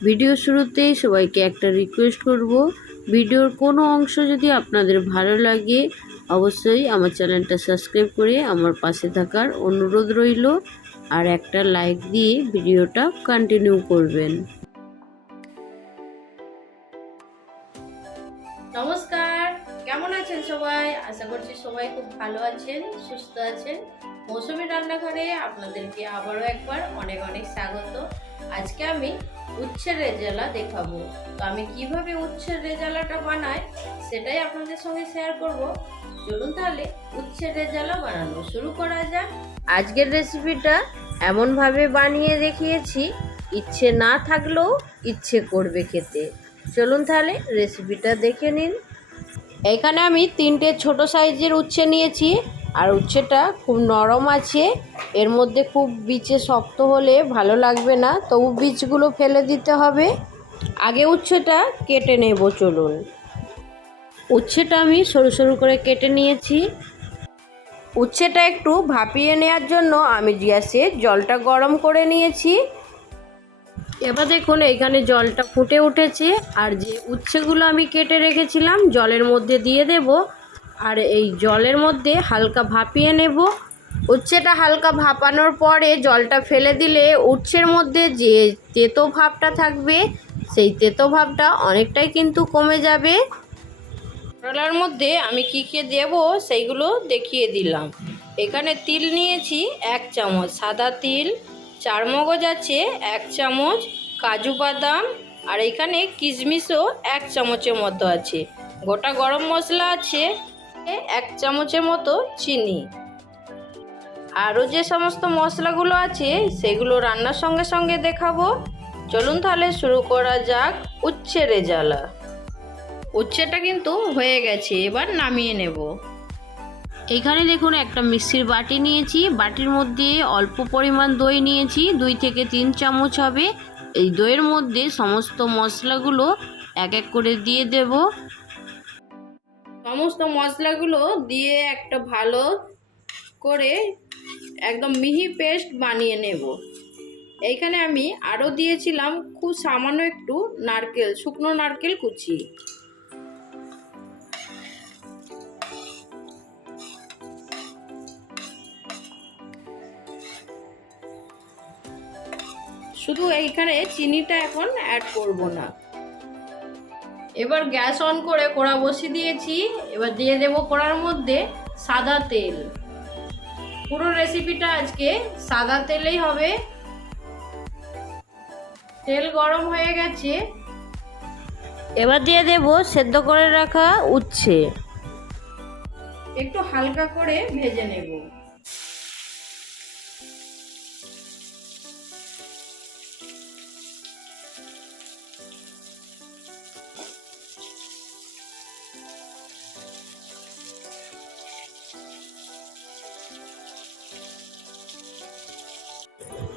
Video শুরুতেই সবাইকে একটা রিকোয়েস্ট করব। ভিডিওর কোনো অংশ যদি আপনাদের ভালো লাগে, অবশ্যই আমার চ্যানেলটা সাবস্ক্রাইব করে আমার পাশে থাকার অনুরোধ রইল আর একটা লাইক দিয়ে ভিডিওটা কন্টিনিউ করবেন। নমস্কার, কেমন আছেন সবাই? আশা করছি সবাই খুব ভালো আছেন, সুস্থ আছেন। মৌসুমি রান্নাঘরে আপনাদেরকে আবারও একবার অনেক অনেক স্বাগত। আজকে আমি উচ্ছের রেজালা দেখাবো। তো আমি কীভাবে উচ্ছের রেজালাটা বানাই সেটাই আপনাদের সঙ্গে শেয়ার করব। চলুন তাহলে উচ্ছের রেজালা বানানো শুরু করা যাক। আজকের রেসিপিটা এমনভাবে বানিয়ে দেখিয়েছি, ইচ্ছে না থাকলেও ইচ্ছে করবে খেতে। চলুন তাহলে রেসিপিটা দেখে নিন। এখানে আমি তিনটে ছোট সাইজের উচ্ছে নিয়েছি। আর উচ্ছেটা খুব নরম আছে। এর মধ্যে খুব বিচে শক্ত হলে ভালো লাগবে না, তবু বীজগুলো ফেলে দিতে হবে। আগে উচ্ছেটা কেটে নেব, চলুন। উচ্ছেটা আমি সরু সরু করে কেটে নিয়েছি। উচ্ছেটা একটু ভাপিয়ে নেওয়ার জন্য আমি গ্যাসে জলটা গরম করে নিয়েছি। এবার দেখুন এখানে জলটা ফুটে উঠেছে। আর যে উচ্ছেগুলো আমি কেটে রেখেছিলাম, জলের মধ্যে দিয়ে দেব। আর এই জলের মধ্যে হালকা ভাপিয়ে নেব। উচ্ছেটা হালকা ভাপানোর পরে জলটা ফেলে দিলে উচ্ছের মধ্যে যে তেতো ভাবটা থাকবে, সেই তেতো ভাবটা অনেকটাই কিন্তু কমে যাবে। করলার মধ্যে আমি কী কী দেব সেইগুলো দেখিয়ে দিলাম। এখানে তিল নিয়েছি এক চামচ, সাদা তিল, চার মগজ আছে এক চামচ, কাজু বাদাম আর এখানে কিশমিশও এক চামচের মতো আছে। গোটা গরম মশলা আছে এক চামচের মতো চিনি। আরও যে সমস্ত মশলাগুলো আছে, সেগুলো রান্নার সঙ্গে সঙ্গে দেখাবো। চলুন তাহলে শুরু করা যাক উচ্ছে রেজালা উচ্ছেটা কিন্তু হয়ে গেছে, এবার নামিয়ে নেব। এখানে দেখুন, একটা মিক্সির বাটি নিয়েছি। বাটির মধ্যে অল্প পরিমাণ দই নিয়েছি, দুই থেকে তিন চামচ হবে। এই দইয়ের মধ্যে সমস্ত মশলাগুলো এক এক করে দিয়ে দেব। সমস্ত মশলাগুলো দিয়ে একটা ভালো করে একদম মিহি পেস্ট বানিয়ে নেব। এইখানে আমি আরও দিয়েছিলাম খুব সামান্য একটু নারকেল, শুকনো নারকেল কুচি। শুধু এইখানে চিনিটা এখন অ্যাড করব না। এবার গ্যাস অন করে কড়া বসিয়ে দিয়েছি। এবার দিয়ে দেব কড়ার মধ্যে সাদা তেল। পুরো রেসিপিটা আজকে সাদা তেলেই হবে। তেল গরম হয়ে গেছে। এবার দিয়ে দেব সেদ্ধ করে রাখা উচ্ছে। একটু হালকা করে ভেজে নেব।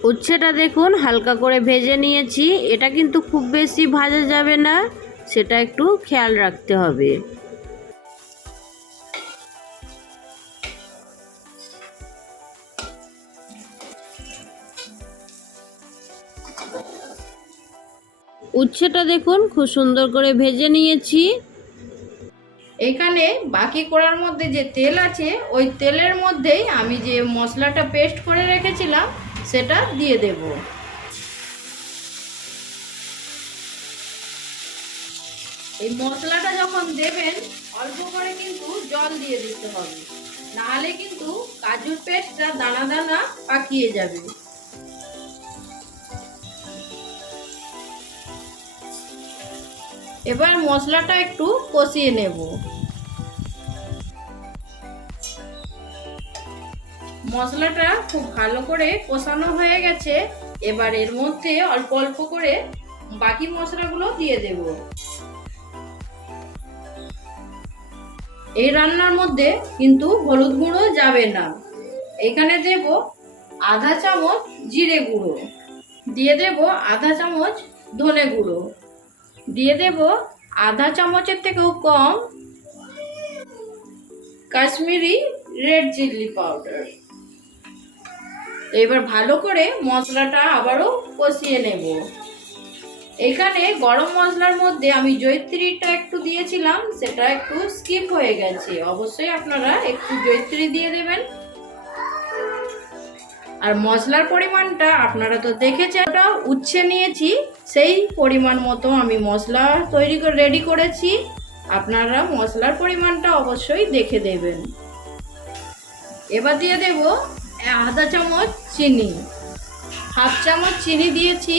উচ্ছেটা দেখুন, হালকা করে ভেজে নিয়েছি। এটা কিন্তু খুব বেশি ভাজা যাবে না, সেটা একটু খেয়াল রাখতে হবে। উচ্ছেটা দেখুন, খুব সুন্দর করে ভেজে নিয়েছি। এখানে বাকি করার মধ্যে যে তেল আছে, ওই তেলের মধ্যেই আমি যে মশলাটা পেস্ট করে রেখেছিলাম সেটা দিয়ে দেব। এই মশলাটা যখন দেবেন, অল্প করে কিন্তু জল দিয়ে দিতে হবে। নাহলে কিন্তু কাজুর পেস্টটা দানা দানা পাকিয়ে যাবে। এবার মশলাটা একটু কষিয়ে নেব। মশলাটা খুব ভালো করে কষানো হয়ে গেছে। এবার এর মধ্যে অল্প অল্প করে বাকি মশলাগুলো দিয়ে দেব। এই রান্নার মধ্যে কিন্তু হলুদ গুঁড়ো যাবে না। এখানে দেব আধা চামচ জিরে গুঁড়ো। দিয়ে দেব আধা চামচ ধনে গুঁড়ো। দিয়ে দেব আধা চামচের থেকেও কম কাশ্মীরি রেড চিলি পাউডার। এবার ভালো করে মশলাটা আবারও কষিয়ে নেব। এখানে গরম মশলার মধ্যে আমি জৈত্রীটা একটু দিয়েছিলাম, সেটা একটু স্কিপ হয়ে গেছে। অবশ্যই আপনারা একটু জৈত্রী দিয়ে দেবেন। আর মশলার পরিমাণটা আপনারা তো দেখেছেন ওটা উচ্ছে নিয়েছি, সেই পরিমাণ মতো আমি মশলা তৈরি করে, রেডি করেছি। আপনারা মশলার পরিমাণটা অবশ্যই দেখে দেবেন। এবার দিয়ে দেব আধা চামচ চিনি। হাফ চামচ চিনি দিয়েছি।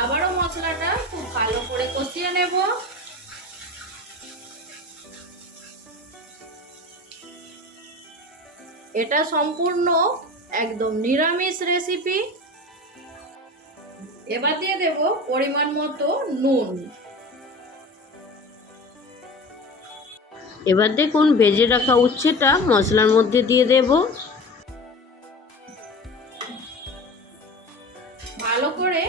আবারও মশলাটা খুব ভালো করে কষিয়ে নেব। এটা সম্পূর্ণ একদম নিরামিষ রেসিপি এবার দিয়ে দেব পরিমাণ মতো নুন। এবার দেখুন ভেজে রাখা উচ্ছেটা মশলার মধ্যে দিয়ে দেব। ভালো করে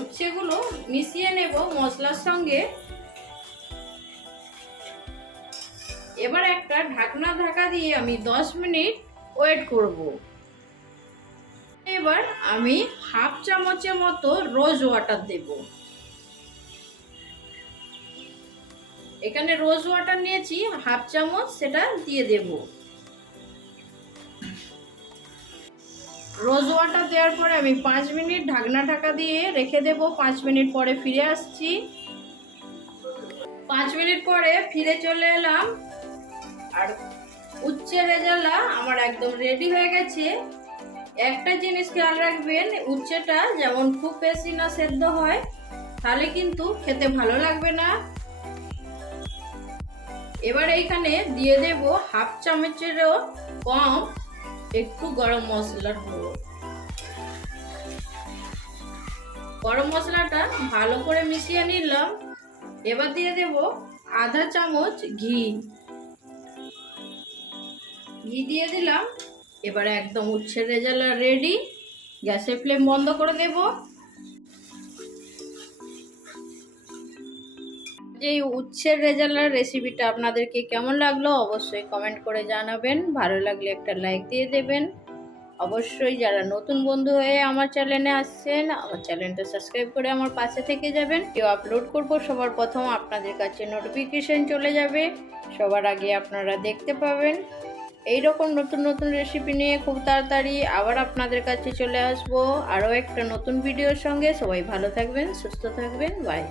উচ্ছেগুলো মিশিয়ে নেব মশলার সঙ্গে। এবার একটা ঢাকনা ঢাকা দিয়ে আমি দশ মিনিট ওয়েট করব। এবার আমি হাফ চামচের মতো রোজ ওয়াটার দেব। এখানে রোজ ওয়াটার নিয়েছি, হাফ চামচ সেটা দিয়ে দেব। রোজ ওয়াটার দেওয়ার পরে আমি পাঁচ মিনিট ঢাকনা ঢাকা দিয়ে রেখে দেব, পাঁচ মিনিট পরে ফিরে আসছি। পাঁচ মিনিট পরে ফিরে চলে এলাম, আর উচ্ছে রেজালা আমার একদম রেডি হয়ে গেছে। একটা জিনিস খেয়াল রাখবেন, উচ্ছেটা যেমন খুব বেশি না সেদ্ধ হয়, তাহলে কিন্তু খেতে ভালো লাগবে না। এবার এইখানে দিয়ে দেব হাফ চামচেরও কম একটু গরম মশলার গুঁড়ো। গরম মশলাটা ভালো করে মিশিয়ে নিলাম। এবার দিয়ে দেব আধা চামচ ঘি। ঘি দিয়ে দিলাম। এবারে একদম উচ্ছে রেজালা রেডি গ্যাসের ফ্লেম বন্ধ করে দেব। যে উচ্ছের রেজালার রেসিপিটা আপনাদেরকে কেমন লাগল অবশ্যই কমেন্ট করে জানাবেন। ভালো লাগলে একটা লাইক দিয়ে দেবেন। অবশ্যই যারা নতুন বন্ধু হয়ে আমার চ্যানেলে আসছেন, আমার চ্যানেলটা সাবস্ক্রাইব করে আমার পাশে থেকে যাবেন। কেউ আপলোড করব, সবার প্রথম আপনাদের কাছে নোটিফিকেশন চলে যাবে। সবার আগে আপনারা দেখতে পাবেন। এই রকম নতুন নতুন রেসিপি নিয়ে খুব তাড়াতাড়ি আবার আপনাদের কাছে চলে আসব। আরও একটা নতুন ভিডিওর সঙ্গে। সবাই ভালো থাকবেন, সুস্থ থাকবেন। বাই